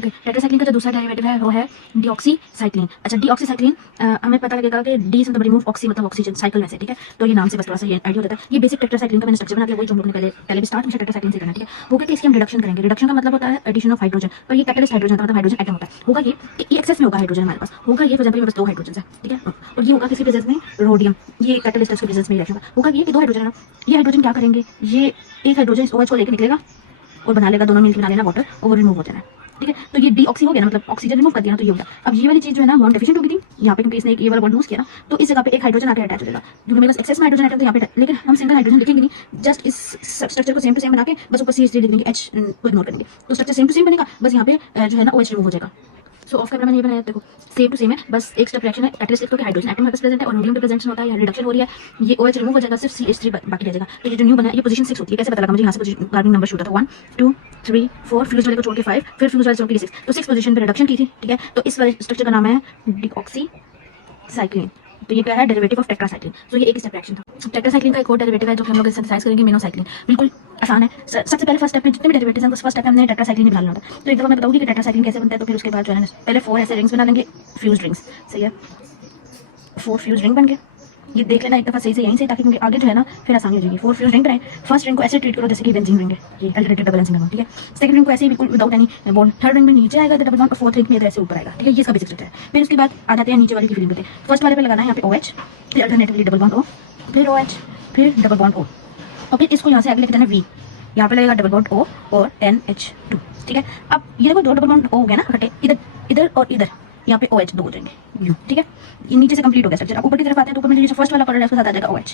Okay, tetracycline का जो दूसरा डेरिवेटिव है वो है डीऑक्सीसाइक्लिन। अच्छा, डीऑक्सीसाइक्लिन हमें पता लगेगा कि डी से मतलब रिमूव ऑक्सी मतलब ऑक्सीजन साइकिल में से, ठीक है। तो ये नाम से बस थोड़ा सा ये आइडिया होता है। ये बेसिक टेट्रासाइक्लिन का मैंने स्ट्रक्चर बना दिया, वही जो हम लोगों ने पहले भी स्टार्ट में टेट्रासाइक्लिन से करना, ठीक है। होगा कि इसकी हम रिडक्शन करेंगे। रिडक्शन का मतलब होता है एडिशन ऑफ हाइड्रोजन, पर ये कैटलिस्ट हाइड्रोजन का मतलब हाइड्रोजन एटम होता है। होगा ये कि ये एक्सेस में होगा हाइड्रोजन हमारे पास, होगा ये फॉर एग्जांपल बस 2 हाइड्रोजन है, ठीक है। और ये होगा किसी प्रेजेंस में रोडियम, ये कैटलिस्ट के प्रेजेंस में रिएक्शन होगा ये कि 2 हाइड्रोजन है। ये हाइड्रोजन क्या करेंगे, ये एक हाइड्रोजन इस OH को लेकर निकलेगा और बना लेगा, दोनों मिलकर बना लेना वाटर और वो रिमूव हो जाना, ठीक है। तो ये डीऑक्सी हो गया ना, मतलब ऑक्सीजन रिमूव कर दिया ना, तो ये हो गया। अब ये वाली चीज जो है ना बॉन्ड डेफिशिएंट हो गई थी यहाँ पे, क्योंकि इसने एक ये वाला बॉन्ड लूज किया ना, तो इस जगह पे एक हाइड्रोजन आके अटैच हो जाएगा। क्योंकि मेरे पास एक्सेस में हाइड्रोजन एटम तो यहाँ पे, लेकिन हम सिंगल हाइड्रोजन लिखेंगे नहीं, जस्ट इस स्ट्रक्चर को सेम टू सेम बना के बस ऊपर CH3 लिख देंगे, H को इग्नोर करेंगे, तो स्ट्रक्चर सेम टू सेम बनेगा। बस यहाँ पे जो है ना OH रिमूव हो जाएगा। सो ऑफ कैमरा मैंने ये बनाया, देखो सेम टू सेम है, बस एक स्टेप रिएक्शन है। कैटलिस्ट लिख दो कि हाइड्रोजन एटम में प्रेजेंट है और रोडियम पे प्रेजेंट होता है, या रिडक्शन हो रही है, ये OH रिमूव हो जाएगा, सिर्फ CH3 बाकी रह जाएगा। तो ये जो न्यू बना है ये पोजीशन 6 होती है। कैसे पता लगा मुझे, यहाँ से कार्बन नंबर शूट था 1 2 3 4, फ्यूज वाले को छोड़ के 5, फिर फ्यूज वाले छोड़ के 6, तो 6 पोजीशन पे रिडक्शन की थी, ठीक है। तो इस वाले स्ट्रक्चर का नाम है डीऑक्सीसाइक्लिन। तो ये क्या है, डेरिवेटिव ऑफ टेट्रासाइक्लिन। तो ये एक स्टेप रिएक्शन था। टेट्रासाइक्लिन का एक और डेरिवेटिव है जो हम लोग सिंथेसाइज करेंगे, मोनोसाइक्लिन। बिल्कुल आसान है। सबसे पहले फर्स्ट स्टेप में जितने भी डेरिवेटिव्स हैं, फर्स्ट स्टेप में हमने टेट्रासाइक्लिन निकालना होता है। तो एक दफा मैं बताऊंगी कि टेट्रासाइक्लिन कैसे बनता है, तो फिर उसके बाद जो है पहले 4 ऐसे रिंग्स बना लेंगे, फ्यूज रिंग्स, सही है। 4 फ्यूज रिंग बन गए, ये देख लेना एक दफा सही से यहीं से, ताकि क्योंकि आगे जो है ना फिर आसानी हो जाएगी। 4 फ्यूज रिंग बनाए, फर्स्ट रिंग को ऐसे ट्रीट करो जैसे कि बेंजीन रिंग है, ये अल्टरनेटिव डबल बेंजीन रिंग, ठीक है। सेकंड रिंग को ऐसे ही बिल्कुल without any bond, third ring में नीचे आएगा डबल बॉन्ड, और फोर्थ रिंग में इधर ऐसे ऊपर आएगा, ठीक है। ये इसका बेसिक स्ट्रक्चर है। फिर उसके बाद आ जाते हैं नीचे वाले की फीलिंग पे। फर्स्ट वाले पे लगाना है यहाँ पे OH, फिर अल्टरनेटिवली डबल बॉन्ड O, फिर OH, फिर डबल बॉन्ड O, और फिर इसको यहाँ से आगे लेके जाना V, यहाँ पे लगेगा डबल बॉन्ड O और NH2, ठीक है। अब ये देखो 2 डबल बॉन्ड O हो गया ना इकट्ठे, इधर इधर और इधर, यहाँ पे OH 2 हो जाएंगे, ठीक है। ये नीचे से कंप्लीट हो गया स्ट्रक्चर। अब ऊपर की तरफ आते हैं तो ऊपर में जो फर्स्ट वाला कलर है उसके साथ आ जाएगा OH,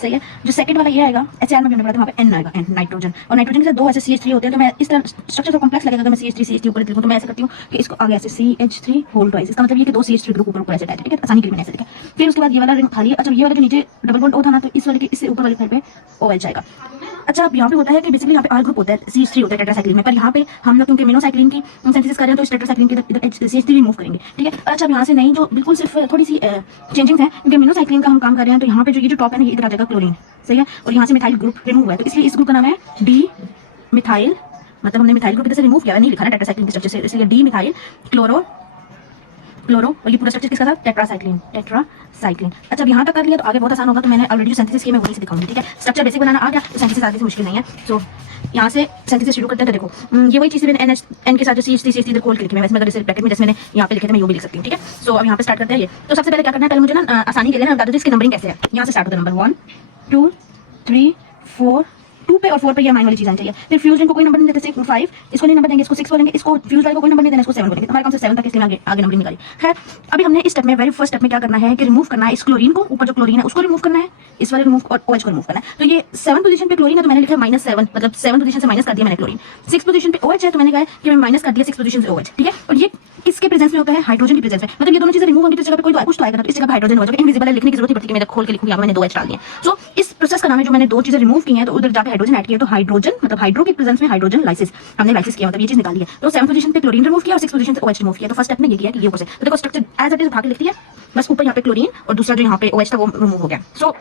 सही है। जो सेकंड वाला ये आएगा HCl में हमने पढ़ा था, वहाँ पे N आएगा, N नाइट्रोजन, और नाइट्रोजन के साथ 2 ऐसे CH3 होते हैं। तो मैं इस तरह स्ट्रक्चर तो कॉम्प्लेक्स लगेगा अगर मैं CH3 ऊपर लिखूं, तो मैं ऐसे करती हूँ कि इसको आगे ऐसे CH3 होल ट्वाइस, इसका मतलब ये कि 2 CH3 ग्रुप ऊपर ऐसे अटैच है, ठीक है। आसानी के लिए मैंने ऐसे लिखा। फिर उसके बाद ये वाला रिंग खाली है। अच्छा, ये वाला जो नीचे डबल बॉन्ड O था ना, तो इस वाले के इससे ऊपर वाले साइड पे OH आएगा। अच्छा, अब यहाँ पे होता है कि बेसिकली यहाँ पे R ग्रुप होता है, CH3 होता है टेट्रासाइक्लिन में, पर यहाँ पे हम लोग क्योंकि मोनोसाइक्लिन की सिंथेसिस कर रहे हैं तो इस टेट्रासाइक्लिन के इधर CH3 रिमूव करेंगे, ठीक है। अच्छा, अब यहाँ से नहीं, जो बिल्कुल सिर्फ थोड़ी सी चेंजिंग है, क्योंकि मोनोसाइक्लिन का हम काम कर रहे हैं, तो यहाँ पे जो ये जो टॉप है ना, ये इधर आ जाएगा क्लोरीन, सही है। और यहाँ से मिथाइल ग्रुप रिमूव हुआ है, तो इसलिए इस ग्रुप का नाम है डी मिथाइल, मतलब हमने मिथाइल ग्रुप इधर से रिमूव किया है, नहीं लिखा ना टेट्रासाइक्लिन के स्ट्रक्चर से, इसलिए डी मिथाइल क्लोरो, और ये पूरा स्ट्रक्चर किसका था, टेट्रासाइक्लिन। अच्छा, अब यहाँ तक कर लिया तो आगे बहुत आसान होगा। तो मैंने ऑलरेडी सिंथेसिस किया, मैं वहीं से दिखाऊंगी, ठीक है। स्ट्रक्चर बेसिक बनाना आ गया तो सिंथेसिस आगे से मुश्किल नहीं है। सो यहाँ से सिंथेसिस शुरू करते हैं। तो देखो ये वही चीज़ मैंने N के साथ जो CH3 इधर खोल के लिखी है, वैसे मैं अगर इसे ब्रैकेट में जैसे मैंने यहाँ पे लिखे थे मैं ये भी लिख सकती हूँ, ठीक है। सो अब यहाँ पे स्टार्ट करते हैं। ये तो सबसे पहले क्या करना है, पहले मुझे ना आसानी के लिए ना बता दो इसकी नंबरिंग कैसे है। यहाँ से स्टार्ट होता है नंबर 1 2 3 4, 2 पे और 4 पे ये माइन वाली चीज आनी चाहिए। फिर फ्यूज रिंग को कोई नंबर नहीं देते, 5 इसको नहीं नंबर देंगे, इसको 6 बोलेंगे, इसको फ्यूज वाले को कोई नंबर नहीं देना, इसको 7 बोलेंगे। हमारे काम से 7 तक, इसलिए आगे नंबरिंग निकाली है। अभी हमने इस स्टेप में वेरी फर्स्ट स्टेप में क्या करना है कि रिमूव करना है इस क्लोरीन को, ऊपर जो क्लोरीन है उसको रिमूव करना है, इस वाले रिमूव और OH को रिमूव करना है। तो ये 7 पोजीशन पे क्लोरीन है, तो मैंने लिखा है -7, मतलब 7 पोजीशन से माइनस कर दिया मैंने क्लोरीन। 6 पोजीशन पे OH है, तो मैंने कहा कि मैं माइनस कर दिया 6 पोजीशन से OH, ठीक है। और ये किसके प्रेजेंस में होता है, हाइड्रोजन की प्रेजेंस में, मतलब ये दोनों चीजें रिमूव होंगी तो इस जगह पे कोई तो कुछ तो आएगा, तो इस जगह पे हाइड्रोजन हो जाएगा। इनविजिबल है, लिखने की जरूरत नहीं पड़ती कि मैं खोल के लिखूंगी, यहाँ मैंने 2 H डाल दिए। सो इस प्रोसेस का नाम है, जो मैंने 2 चीजें रिमूव की हैं तो उधर जाके हाइड्रोजन ऐड किया, तो हाइड्रोजन मतलब हाइड्रो की प्रेजेंस में हाइड्रोजन लाइसिस, हमने लाइसिस किया, मतलब ये चीज निकाली है। तो 7 पोजीशन पे क्लोरीन रिमूव किया और 6 पोजीशन से OH रिमूव किया। तो फर्स्ट स्टेप में ये किया कि ये ऊपर से, तो देखो स्ट्रक्चर एज इट इज उठा के लिखती है, बस ऊपर यहाँ पे क्लोरीन और दूसरा जो यहाँ पे OH था वो रिमूव हो गया। सो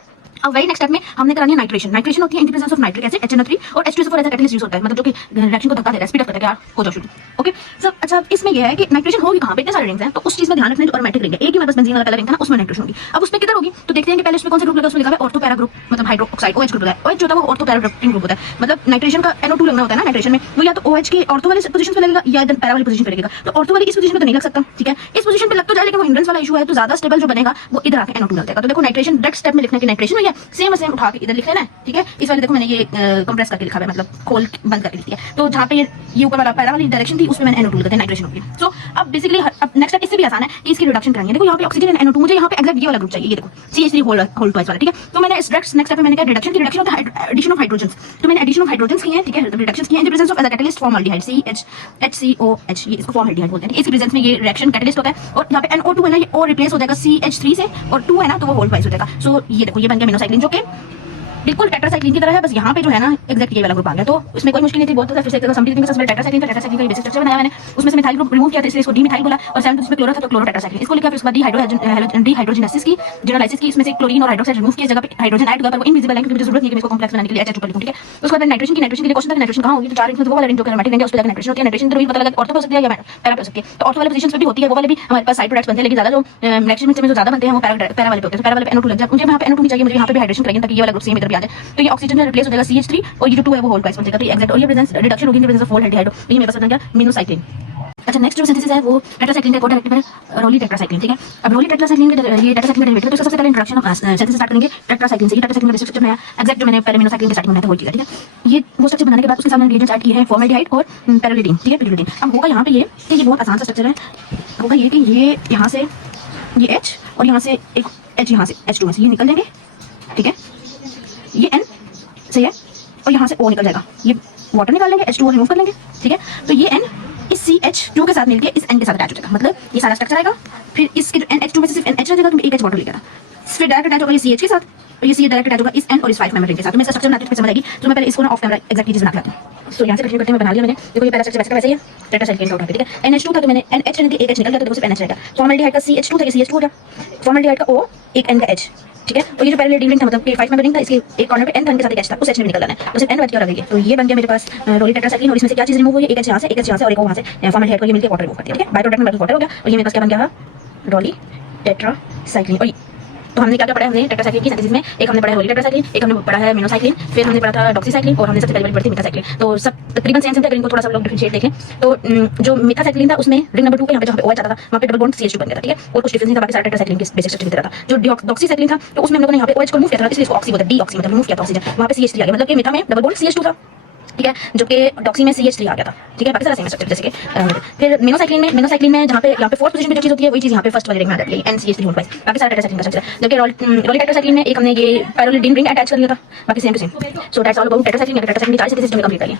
अब वेरी नेक्स्ट स्टेप में हमने करानी है नाइट्रेशन। नाइट्रेशन होती है in the presence of nitric acid HNO3 और H2SO4 as a catalyst use होता है, मतलब जो कि रिएक्शन को धक्का देता है, स्पीड अप करता है, यार हो जाओ शुरू। ओके सर, अच्छा इसमें यह है कि नाइट्रेशन होगी कहां पे, इतने सारे रिंग्स हैं, तो उस चीज में ध्यान रखना जो एरोमेटिक रिंग है, एक ही मेरे पास बेंजीन वाला पहला रिंग था ना, उसमें नाइट्रेशन होगी। अब उसमें किधर होगी, तो देखते हैं कि पहले उसमें कौन सा ग्रुप लगा, उसमें लिखा है ऑर्थो पैरा ग्रुप, मतलब हाइड्रोक्साइड OH ग्रुप है। OH जो होता है वो ऑर्थो पैरा ग्रुप होता है, मतलब नाइट्रेशन का NO2 लगना होता है ना नाइट्रेशन में, वो या तो OH की ऑर्थो वाली पोजीशन पे लगेगा या पैरा वाली पोजीशन पे लगेगा। तो ऑर्थो वाली इस पोजीशन पे तो नहीं लग सकता, ठीक है। इस पोजीशन पे लग तो जाए, लेकिन वो हिंड्रेंस वाला इशू है, तो ज्यादा स्टेबल जो बनेगा वो इधर आके NO2 लगेगा। तो देखो नाइट्रेशन डायरेक्ट स्टेप में लिखना कि नाइट्रेशन हो गया, सेम उठा के इधर लिख लेना है, ठीक है। इस वाले देखो मैंने ये कंप्रेस करके लिखा है, मतलब खोल बंद करके लिख दिया। तो जहाँ पे ये ऊपर वाला पैरा वाली डायरेक्शन थी उसमें मैंने NO2 लिखा था, नाइट्रेशन हो गया। सो अब बेसिकली अब नेक्स्ट स्टेप इससे भी आसान है कि इसकी रिडक्शन करनी है। देखो यहाँ पे ऑक्सीजन एंड NO2, मुझे यहाँ पे एग्जैक्ट ये वाला ग्रुप चाहिए, ये देखो CH3 होल ट्वाइस वाला, ठीक है। तो मैंने इस नेक्स्ट स्टेप में मैंने कहा रिडक्शन की, रिडक्शन होता है एडिशन ऑफ हाइड्रोजन्स, तो मैंने एडिशन ऑफ हाइड्रोजन्स की है, ठीक है, रिडक्शंस की है in the presence of catalyst form aldehyde HCOH, ये इसको फॉर्म एल्डिहाइड बोलते हैं। इसके प्रेजेंस में ये रिएक्शन कैटलिस्ट होता है, और यहाँ पे NO2 है ना, ये और रिप्लेस हो जाएगा CH3 से, और 2 है ना तो वो होल ट्वाइस हो जाएगा। सो ये देखो ये बन गया मोनोसाइक्लिन, जो कि बिल्कुल टेट्रासाइक्लिन की तरह है, बस यहाँ पे जो है ना एग्जैक्ट ये वाला ग्रुप आ गया, तो इसमें कोई मुश्किल नहीं थी। बहुत फिर से समझिए सबसे टेट्रासाइक्लिन का बेसिक स्ट्रक्चर बनाया मैंने, उसमें से मिथाइल ग्रुप रिमूव किया था, इसलिए इसको डीमिथाइल बोला, और 7 इसमें क्लोरो था तो क्लोरो टेट्रासाइक्लिन इसको लिखा। फिर उसके बाद डिहाइड्रोजनेसिस की, जनरलाइसिस की, इसमें से क्लोरीन और हाइड्रोक्साइड रिमूव किया, जगह पे हाइड्रोजन ऐड हुआ, पर वो इनविजिबल है क्योंकि मुझे जरूरत नहीं है कि इसको कॉम्प्लेक्स बनाने के लिए H2 लिखूं, ठीक है। उसके बाद नाइट्रोजन की के लिए क्वेश्चन था कि नाइट्रोजन कहां होगी, तो 4 इंच में वो वाला रिंग जो एरोमेटिक रिंग है उस पे जाकर नाइट्रोजन होती है। नाइट्रोजन तो पता लगा ऑर्थो हो सकती है या पैरा पे हो सकती है, तो ऑर्थो वाले पोजीशंस पे भी होती है, वो वाले भी हमारे पास साइड प्रोडक्ट्स बनते हैं, लेकिन ज्यादा जो नाइट्रोजन में जो ज्यादा बनते हैं वो पैरा वाले पे होते हैं। पैरा वाले पे NO2 लग जाए, मुझे यहाँ पे NO2 भी चाहिए, मुझे यहाँ पे भी हाइड्रेशन चाहिए ताकि ये वाला ग्रुप सेम इधर भी आ जाए, तो ये ऑक्सीजन में रिप्लेस हो जाएगा CH3 और ये जो 2 है वो होल ट्वाइस बन जाएगा, तो ये एग्जैक्ट, और ये प्रेजेंस रिडक्शन होगी इन प्रेजेंस ऑफ 4 हाइड्रो, ये मेरे पास बन गया मिनोसाइक्लिन। अच्छा, नेक्स्ट जो सिंथेसिस है वो टेट्रासाइक्लिन का कोडाइरेक्टिव है रोली टेट्रासाइक्लिन, ठीक है। अब रोली टेट्रासाइक्लिन के ये टेट्रासाइक्लिन का डेरिवेटिव, तो सबसे पहले इंट्रोडक्शन ऑफ सिंथेसिस स्टार्ट करेंगे टेट्रासाइक्लिन से। ये टेट्रासाइक्लिन का बेसिक स्ट्रक्चर है एग्जैक्ट जो मैंने पहले मिनोसाइक्लिन के स्टार्टिंग में बताया वही चीज है, ठीक है। ये वो स्ट्रक्चर बनाने के बाद उसके सामने इंग्रेडिएंट्स ऐड किए हैं फॉर्मल्डिहाइड और पैरालिडीन, ठीक है, पिरुलिडीन। अब होगा यहाँ पे ये बहुत आसान सा स्ट्रक्चर है, होगा ये कि ये यहाँ से ये H और यहाँ से एक H, यहाँ से H2 में से ये निकल लेंगे, ठीक है, ये N से है और यहाँ से O निकल जाएगा, ये वाटर निकाल लेंगे, H2O रिमूव कर लेंगे, ठीक है। तो ये N इस CH2 के साथ मिलके इस N के साथ अटैच हो जाएगा, मतलब ये सारा स्ट्रक्चर आएगा। फिर इसके जो NH2 में से सिर्फ NH रह जाएगा क्योंकि एक H वाटर लिखा था, फिर डायरेक्ट अटैच होगा ये CH के साथ, और ये CH डायरेक्ट अटैच होगा इस N और इस 5 मेंबर रिंग के साथ। तो मैं इसका स्ट्रक्चर बनाती हूँ, समझ आएगी। तो मैं पहले इसको ना ऑफ कैमरा एग्जैक्ट चीज बना के लाती हूँ। तो यहाँ से कंटिन्यू करते हैं, मैं बना लिया मैंने, देखो ये पहला स्ट्रक्चर वैसे का वैसे ही है, टेट्रासाइक्लिन का उठा के, ठीक है। NH2 था तो मैंने NH रहने दिया, एक H निकल गया तो देखो सिर्फ NH रहेगा। फॉर्मल्डिहाइड का CH2 था, ये CH2 हो गया, फॉर्मल्डिहाइड का O, एक N का H, ठीक है। और ये जो पैरेलल रिंग था मतलब कि 5 मेंबर रिंग था, इसके एक कॉर्नर पे N था, इनके साथ एक H था, उस H में निकल जाना है, तो सिर्फ N बच गया और रह गई। तो ये बन गया मेरे पास रोली टेट्रासाइक्लिन, और इसमें से क्या चीज रिमूव हुई है, एक H यहाँ से, एक H यहाँ से और एक O वहाँ से, फॉर्मल्डिहाइड को ये मिलकर वाटर रिमूव करती है, ठीक है। बाय प्रोडक्ट में वाटर हो गया, और ये मेरे पास क्या बन गया रोली टेट्रासाइक्लिन। और तो हमने क्या क्या पढ़ा है, हमने टेट्रासाइक्लिन की सिंथेसिस में एक हमने पढ़ा है रोली टेट्रासाइक्लिन, एक हमने पढ़ा है मिनोसाइक्लिन, फिर हमने पढ़ा था डॉक्सीसाइक्लिन, और हमने सबसे पहले पढ़ी थी मिथासाइक्लिन। तो सब तकरीबन सेम थे, अगर इनको थोड़ा सा लोग डिफरेंशिएट देखें तो जो मिथासाइक्लिन था उसमें रिंग नंबर 2 पे यहाँ पे जहाँ पे OH आता था वहाँ पे डबल बॉन्ड CH2 बन गया था, ठीक है। और कुछ डिफरेंस नहीं था, बाकी सारा टेट्रासाइक्लिन के बेसिक स्ट्रक्चर की तरह था। जो डॉक्सीसाइक्लिन था तो उसमें हम लोगों ने यहाँ पे OH को रिमूव किया था, इसलिए इसको ऑक्सी बोलते हैं, डीऑक्सी मतलब रिमूव किया था ऑक्सीजन, वहाँ पे CH3 आ गया, मतलब कि मिथा में डबल बॉन्ड CH2 था, ठीक है, जो कि डॉक्सी में CH3 आ गया था, ठीक है। बाकी सारा सेम स्ट्रक्चर जैसे कि फिर मिनोसाइक्लिन में जहाँ पे यहाँ पे फोर्थ पोजीशन पे जो चीज होती है वही चीज यहाँ पे फर्स्ट वाले रिंग में आ जाती है NCH3 होल ट्वाइस। बाकी सारा टेट्रासाइक्लिन का स्ट्रक्चर है, जबकि रोली टेट्रासाइक्लिन में एक हमने ये पैरेलल रिंग अटैच कर लिया था, बाकी same to same. So that's all about tetracycline. Tetracycline की 4 सिंथेसिस जो हमने कंप्लीट कर लिया।